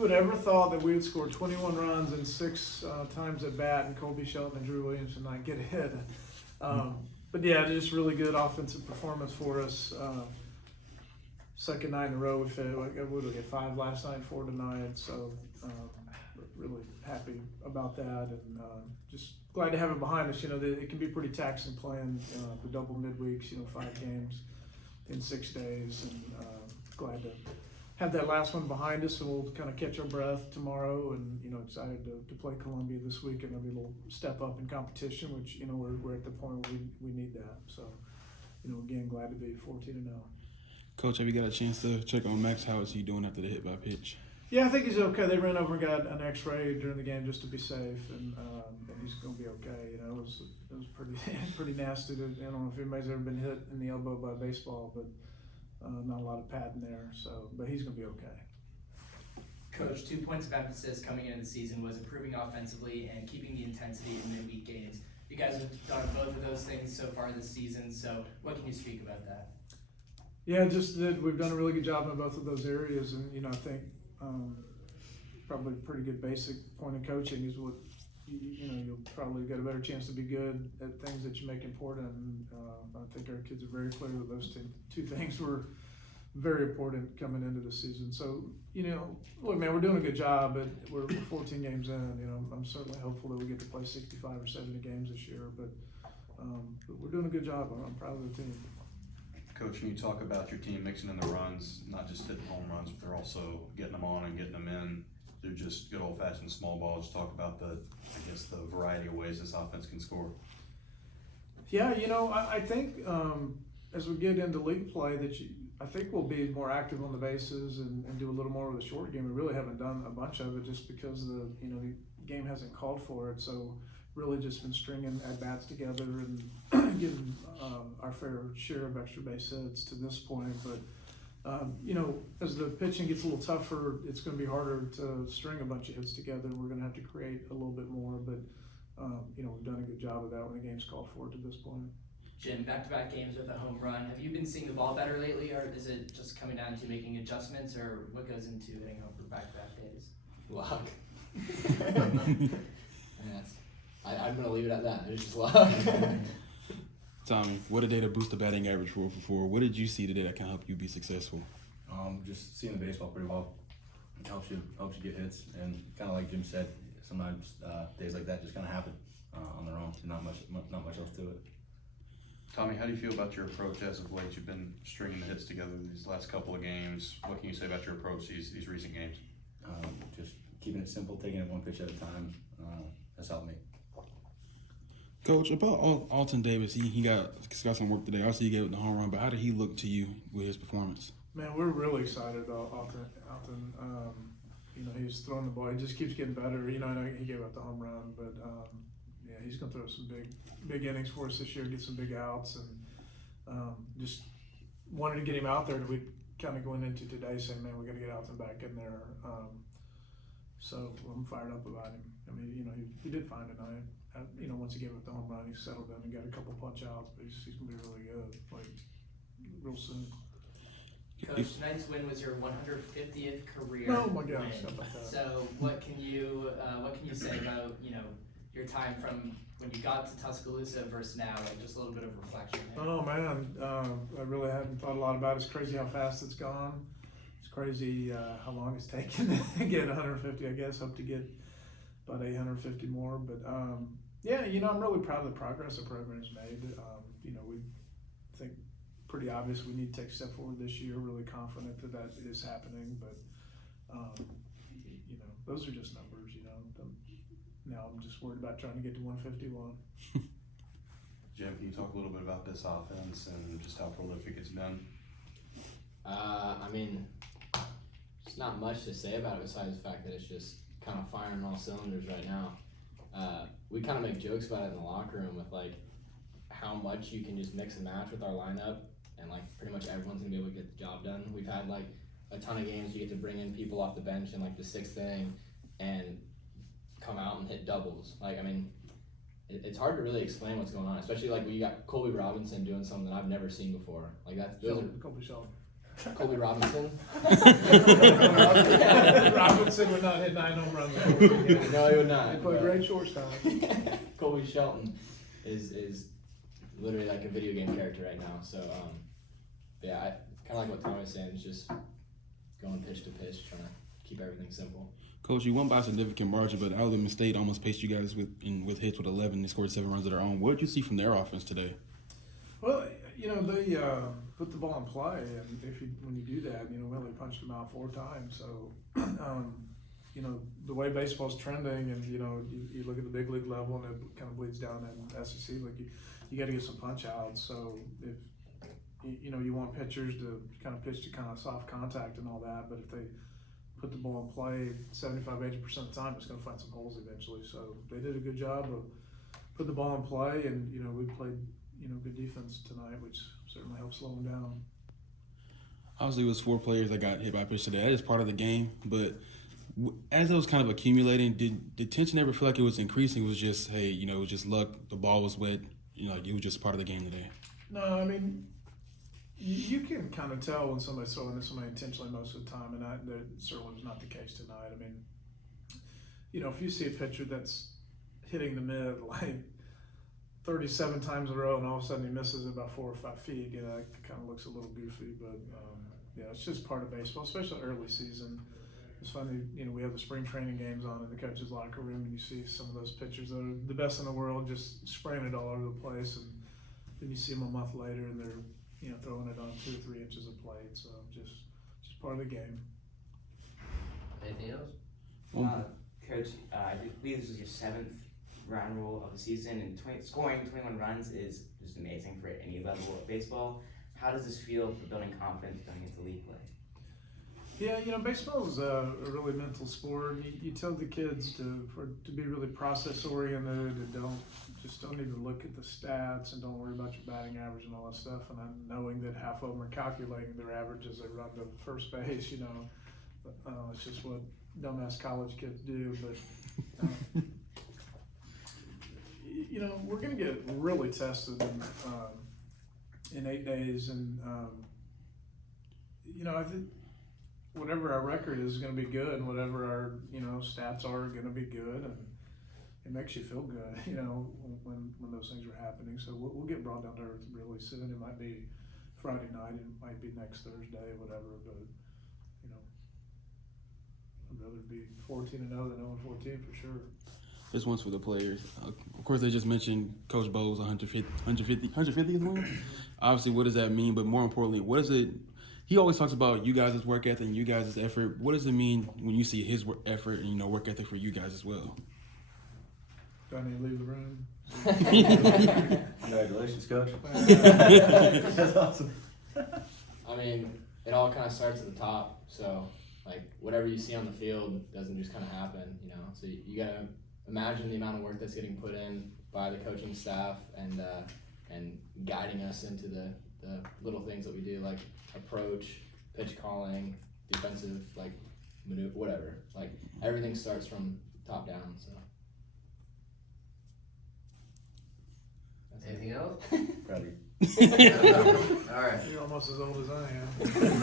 Who would ever thought that we would score 21 runs and 6 times at bat, and Colby Shelton and Drew Williams and not get a hit? But yeah, just really good offensive performance for us. Second night in a row, we get 5 last night, 4 tonight. So really happy about that, and just glad to have it behind us. It can be pretty taxing playing the double midweeks. 5 games in 6 days, and glad to have that last one behind us, and we'll kind of catch our breath tomorrow, and excited to play Columbia this week, and maybe a little step up in competition, which we're at the point where we need that. So again, glad to be 14-0. Coach, have you got a chance to check on Max? How is he doing after the hit by pitch? Yeah, I think he's okay. They ran over and got an X-ray during the game just to be safe, and he's going to be okay. It was pretty pretty nasty. I don't know if anybody's ever been hit in the elbow by a baseball, but not a lot of padding there. But he's going to be okay. Coach, 2 points of emphasis coming into the season was improving offensively and keeping the intensity in midweek games. You guys have done both of those things so far this season, so what can you speak about that? Yeah, just that we've done a really good job in both of those areas, and I think probably a pretty good basic point of coaching is what you'll probably get a better chance to be good at things that you make important. And I think our kids are very clear that those two things were very important coming into the season. So look, man, we're doing a good job, but we're 14 games in. I'm certainly hopeful that we get to play 65 or 70 games this year, but we're doing a good job. I'm proud of the team. Coach, when you talk about your team mixing in the runs, not just hitting home runs, but they're also getting them on and getting them in through just good old-fashioned small balls. Talk about the variety of ways this offense can score. Yeah, I think as we get into league play, I think we'll be more active on the bases and do a little more with the short game. We really haven't done a bunch of it just because the game hasn't called for it. So really just been stringing at-bats together and getting our fair share of extra base hits to this point. But, as the pitching gets a little tougher, it's going to be harder to string a bunch of hits together. We're going to have to create a little bit more. But, we've done a good job of that when the game's called for it to this point. Jim, back-to-back games with a home run. Have you been seeing the ball better lately, or is it just coming down to making adjustments, or what goes into hitting home for back-to-back days? Luck. I'm going to leave it at that. It's just luck. Tommy, what a day to boost the batting average 4 for 4. What did you see today that can help you be successful? Just seeing the baseball pretty well. It helps you get hits, and kind of like Jim said, sometimes days like that just kind of happen on their own. Not much else to it. Tommy, how do you feel about your approach as of late? You've been stringing the hits together these last couple of games. What can you say about your approach these recent games? Just keeping it simple, taking it one pitch at a time. That's helped me. Coach, about Alton Davis, he got some work today. Obviously, he gave it the home run, but how did he look to you with his performance? Man, we're really excited about Alton. He's throwing the ball. He just keeps getting better. I know he gave up the home run, but yeah, he's going to throw some big innings for us this year, get some big outs, and just wanted to get him out there. We kind of going into today saying, man, we got to get Alton back in there. So I'm fired up about him. I mean, he did fine tonight. Once he gave up the home run, he settled down and got a couple punch outs, but he's going to be really good, real soon. Coach, tonight's win was your 150th career Oh my gosh, win. how about that? So what can you say about your time from when you got to Tuscaloosa versus now, just a little bit of reflection there. Oh man, I really hadn't thought a lot about it. It's crazy how fast it's gone. It's crazy how long it's taken to get 150. I guess hope to get about 850 more. But yeah, I'm really proud of the progress the program's made. We think pretty obvious we need to take a step forward this year. Really confident that is happening. But those are just numbers. Now I'm just worried about trying to get to 151. Jim, can you talk a little bit about this offense and just how prolific it's been? There's not much to say about it besides the fact that it's just kind of firing all cylinders right now. We kind of make jokes about it in the locker room with how much you can just mix and match with our lineup, and pretty much everyone's gonna be able to get the job done. We've had a ton of games you get to bring in people off the bench in the sixth inning and come out and hit doubles. It's hard to really explain what's going on, especially when you got Colby Robinson doing something that I've never seen before. Colby Shelton. Colby Robinson. Robinson would not hit 9 home runs. No, he would not. He played great shortstop. Colby Shelton is literally like a video game character right now. So yeah, I kind of like what Tommy was saying. It's just going pitch to pitch, trying to keep everything simple. Coach, you won by a significant margin, but Alabama State almost paced you guys with hits with 11. They scored 7 runs of their own. What did you see from their offense today? Well, you know, they put the ball in play, and when you do that, you know, we only punched them out 4 times. So, you know, the way baseball's trending, and you know, you look at the big league level, and it kind of bleeds down in SEC. Like you got to get some punch outs. So if you know, you want pitchers to kind of pitch to kind of soft contact and all that, but if they put the ball in play 75-80% of the time, it's going to find some holes eventually. So they did a good job of putting the ball in play, and you know, we played, you know, good defense tonight, which certainly helped slow them down. Obviously, it was 4 players that got hit by a pitch today. That is part of the game, but as it was kind of accumulating, did tension ever feel like it was increasing? It was just, hey, you know, it was just luck. The ball was wet. You know, it was just part of the game today. No, I mean, you can kind of tell when somebody's throwing at somebody intentionally most of the time, and that certainly was not the case tonight. I mean, you know, if you see a pitcher that's hitting the mid like 37 times in a row, and all of a sudden he misses about 4 or 5 feet, you know, it kind of looks a little goofy. But yeah, it's just part of baseball, especially early season. It's funny, you know, we have the spring training games on in the coach's locker room, and you see some of those pitchers that are the best in the world just spraying it all over the place, and then you see them a month later, and they're, you know, throwing it on 2 or 3 inches of plate. So just part of the game. Anything else? Coach, I believe this was your 7th round rule of the season, and scoring 21 runs is just amazing for any level of baseball. How does this feel for building confidence going into league play? Yeah, you know, baseball is a really mental sport. You tell the kids to be really process oriented, and don't even look at the stats, and don't worry about your batting average and all that stuff. And I'm knowing that half of them are calculating their average as they run to first base. You know, it's just what dumbass college kids do. But you know, we're going to get really tested in 8 days, and you know, I think whatever our record is going to be good, and whatever our, you know, stats are going to be good, and it makes you feel good, you know, when those things are happening. So we'll get brought down to earth really soon. It might be Friday night, it might be next Thursday, whatever. But you know, I'd rather be 14-0 than 0-14 for sure. This one's for the players. Of course, they just mentioned Coach Bo's 150th win. Obviously, what does that mean? But more importantly, what is it? He always talks about you guys' work ethic and you guys' effort. What does it mean when you see his effort and, you know, work ethic for you guys as well? Do I need to leave the room? Congratulations, Coach. That's awesome. I mean, it all kind of starts at the top. So, like, whatever you see on the field doesn't just kind of happen, you know. So you got to imagine the amount of work that's getting put in by the coaching staff and guiding us into the little things that we do, like approach, pitch calling, defensive, like maneuver, whatever. Like everything starts from top down. So. Anything else? Proud of you. All right. You're almost as old as I am.